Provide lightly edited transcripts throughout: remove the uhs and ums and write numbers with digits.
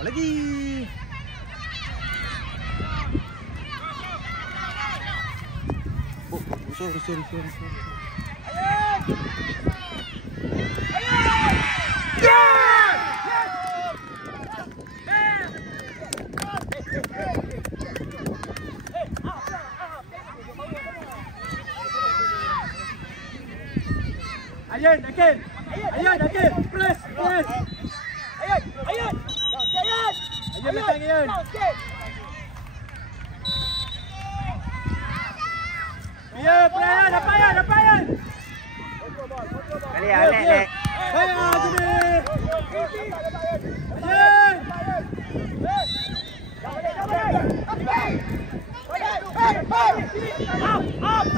Apa lagi? Oh, sorry. Ayun, press. Ayun, datang Ayun. Ya, Brian, apa yan? Kali Alek. Ayun, gini. Ayun. Up.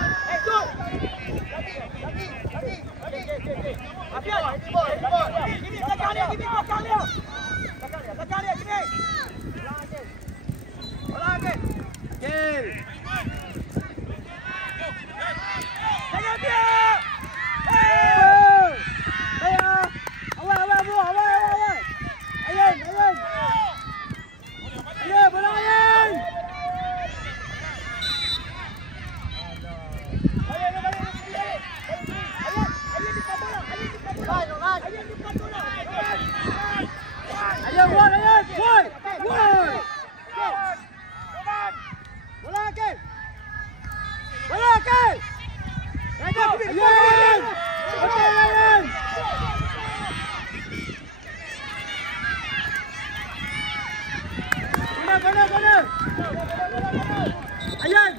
Ayan!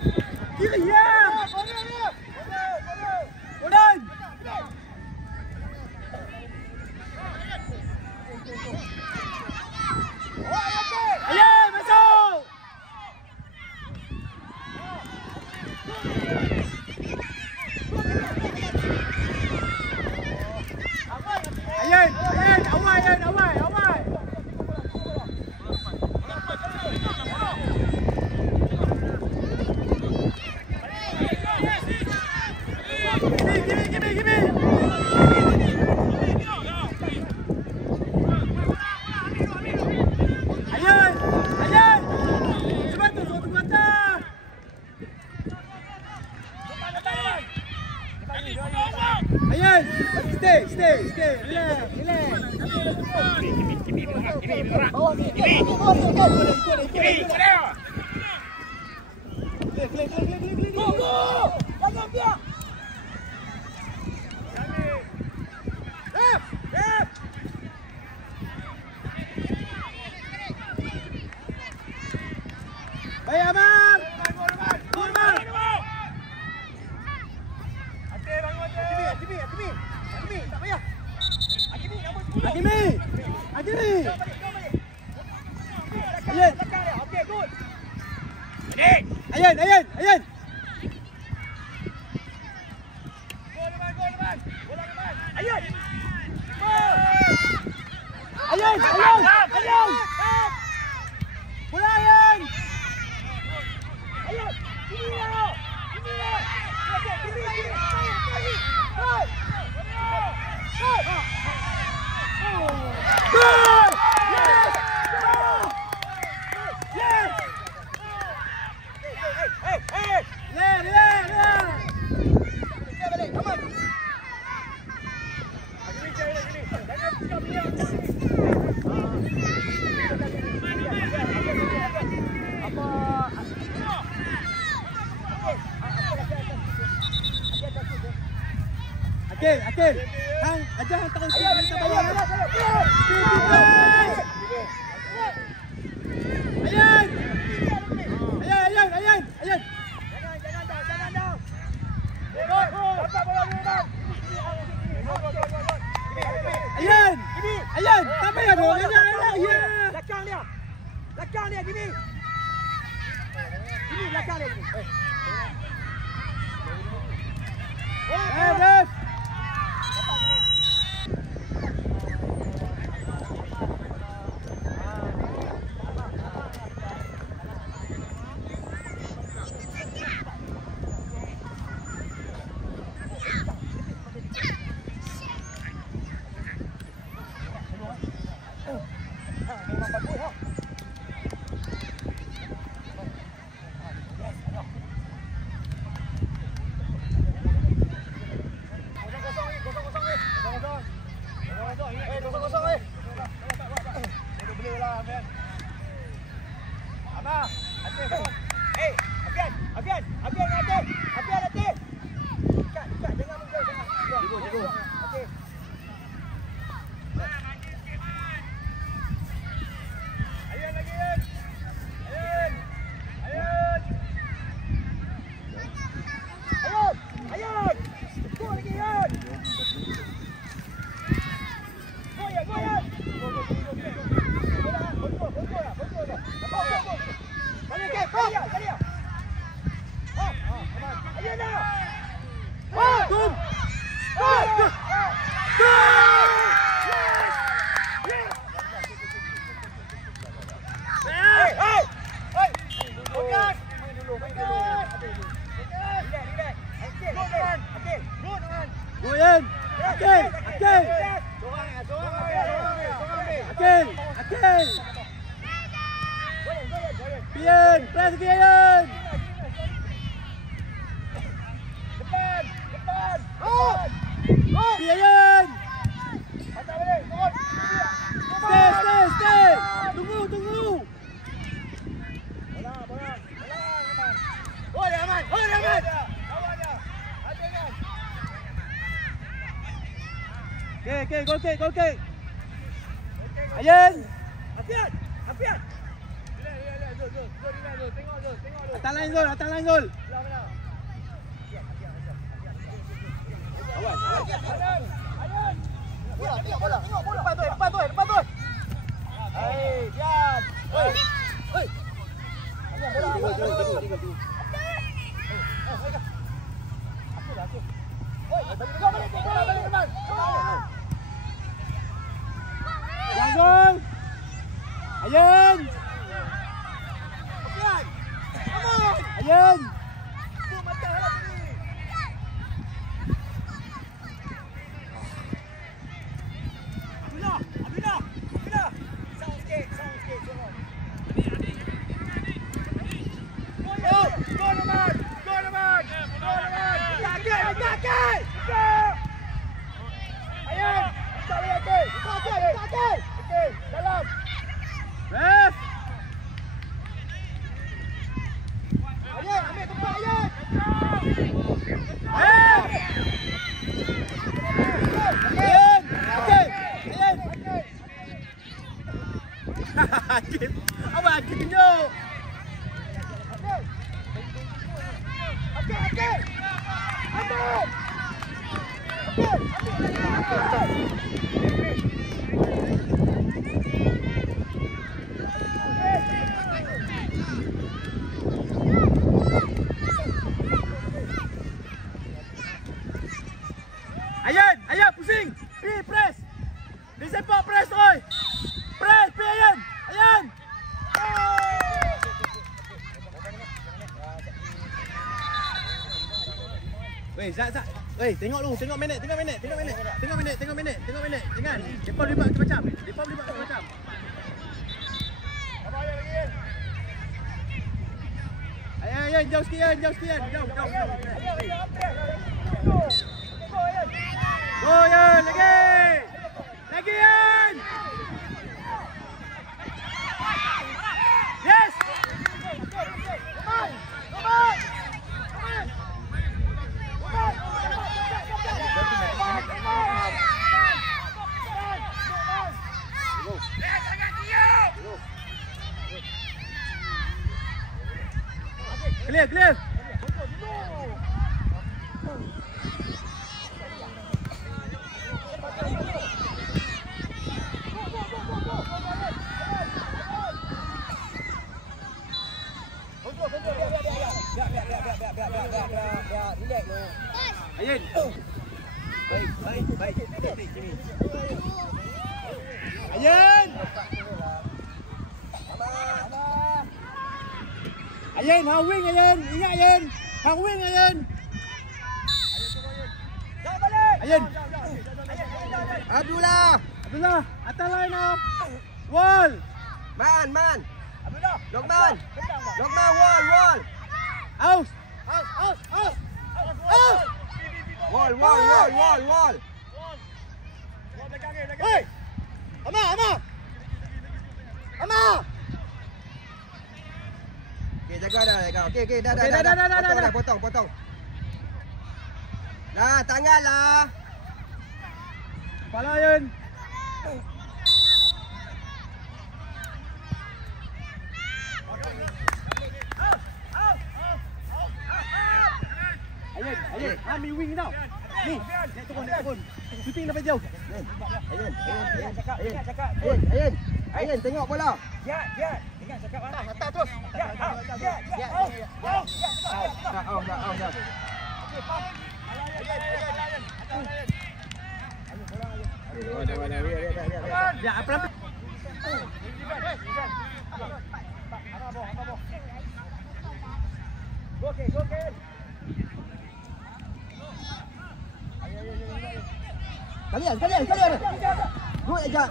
Kiri ya! Udan! Ayan! Masuk! Ayan! Awal! Give me! Ayan! Suatu mata! Ayan! Stay! Relax! Go! Jangan biar! Baik, Amar! Kurban! Hakimi, tak payah. Hakimi! Ayan! Okey, good. Ayan! Ayan! Bola Ayan! Akil. Hang, aja hang takut kita bayar. Ayan. Def. Goyen, Akil. Pian, press Pian. Pian. Stay. Tunggu. Aman. Okay, goal kick. Ayan. Afian. Atas line gol. Awan. Tengok bola. Depan tu. Hei, Pian. Hei. Gol. Ayan. Ayan. Abdullah. Sound sikit. Go naman. Akil. Ayan. Akil. Dalam. Ref. Ayan, ambil tempat Ayan. Ref. Ayan. Akil. Awak Akil tunjuk. Akil. Ambil. Ayan, pusing. Press. Di sepak press oi. Press, Ayan. Weh, Zat. Weh, tengok minit. Jangan. Depan libat macam. Ayan, jauh sikit. Jauh. Go, Ayan, lagi, Ayan. Yes. Clear. Go. Relax lo. Ayin. Baik. Ayin. Ayin, hang wing Ayin. Ingat Ayin. Hang wing Ayin. Ayin. Abdullah, Atas line now. Wall. man. Abdullah. Lokman, wall. Aus. Wall. Hey. Ama. Okey, jaga dah. Okey, dah. Potong. Dah, tanganlah. Kepala Ayin. Ayin, ambil wing tau. Ni, naik turun. Shooting dapat jauh. Ayin, tengok bola. Jat. Ingat cakap ah. Atas terus. Jat. Dah. Ya, pelan. Go. Kalian. Good aja.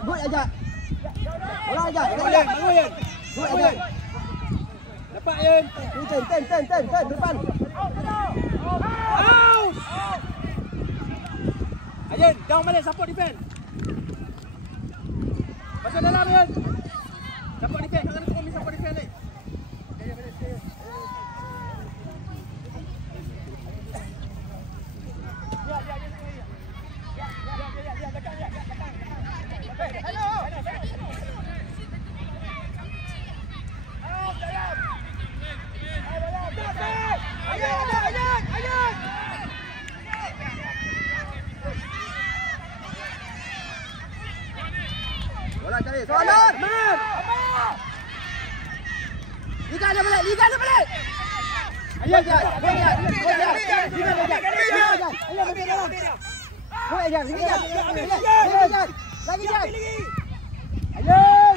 Bola aja. Good aja. Dapat Ayin. Ten depan. Out. Ayin, down balik support defense. Masuk dalam Ayin. Support defense, jangan turun support defense ni. Bola cari. Soalan. Liga dia balik. Ayin, Lagi jam. Ayin.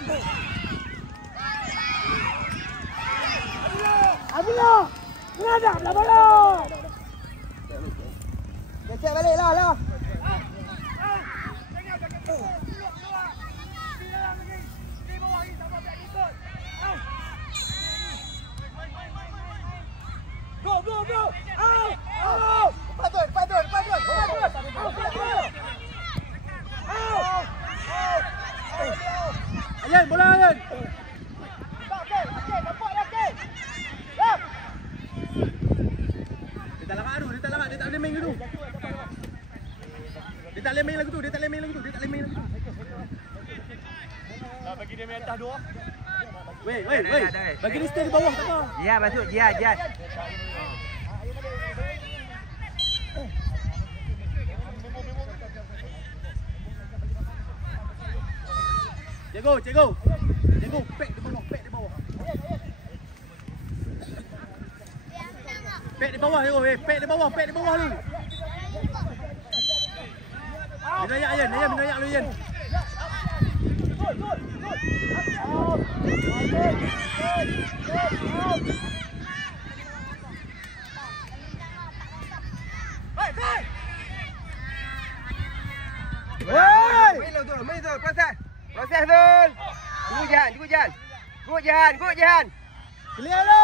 Abdullah. Menghadap lah bola. Cek balik lah. Go. Out. Patut. Ayin, bola Ayin. Dia tak langgar, dia tak boleh main dulu. Dia tak boleh main lagu tu. Dah bagi dia main atas dua. Weh. Bagi dia stay di bawah tak apa. Ya, masuk jihad. Jago. Pek di bawah. Pek di bawah, Jago. Pek di bawah ni. Binayak Ayin, binayak lu Ayin. Main tu, proses Zul. Tunggu Jahan. Clear lu.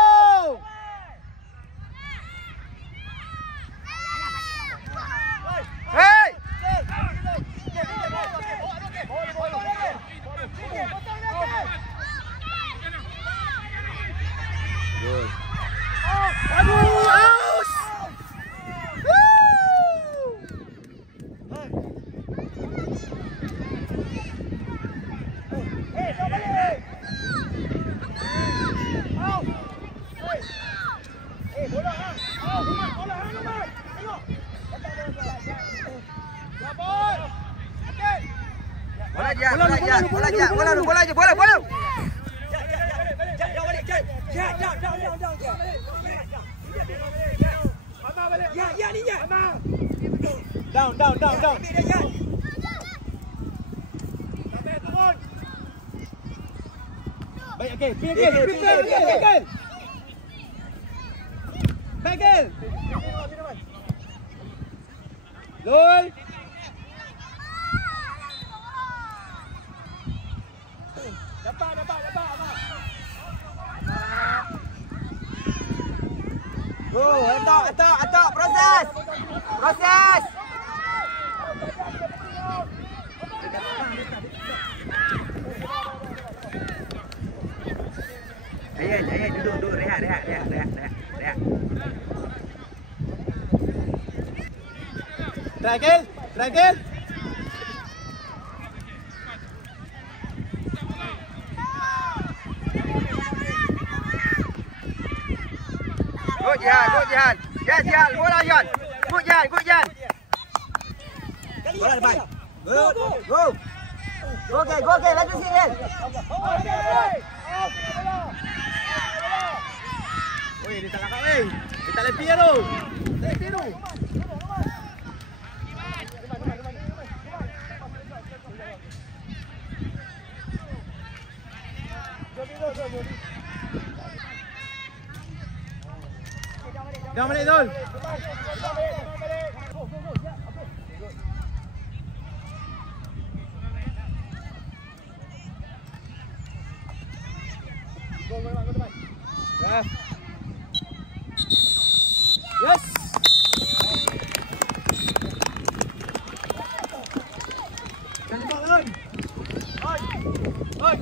Hey! Good. Aduh, aus. Bola. Amar balik. Ya ni ya. Amar. Down. Ambil dia ya. Sampai turun. Baik, okey. Pergi. Bagel. Lol. Dapat. Go, atok. Proses. Ayan, duduk, rehat. Dragel. Good Jihan. Yes, Jihan. Bola Jihan. Good Jihan. Bola depan. Go. Okey. Laju sikit. Oi, dia tak langkah weh. Dia tak lepi tu. Dah balik Zul. Yes. Jangan cepat Zul. Oi.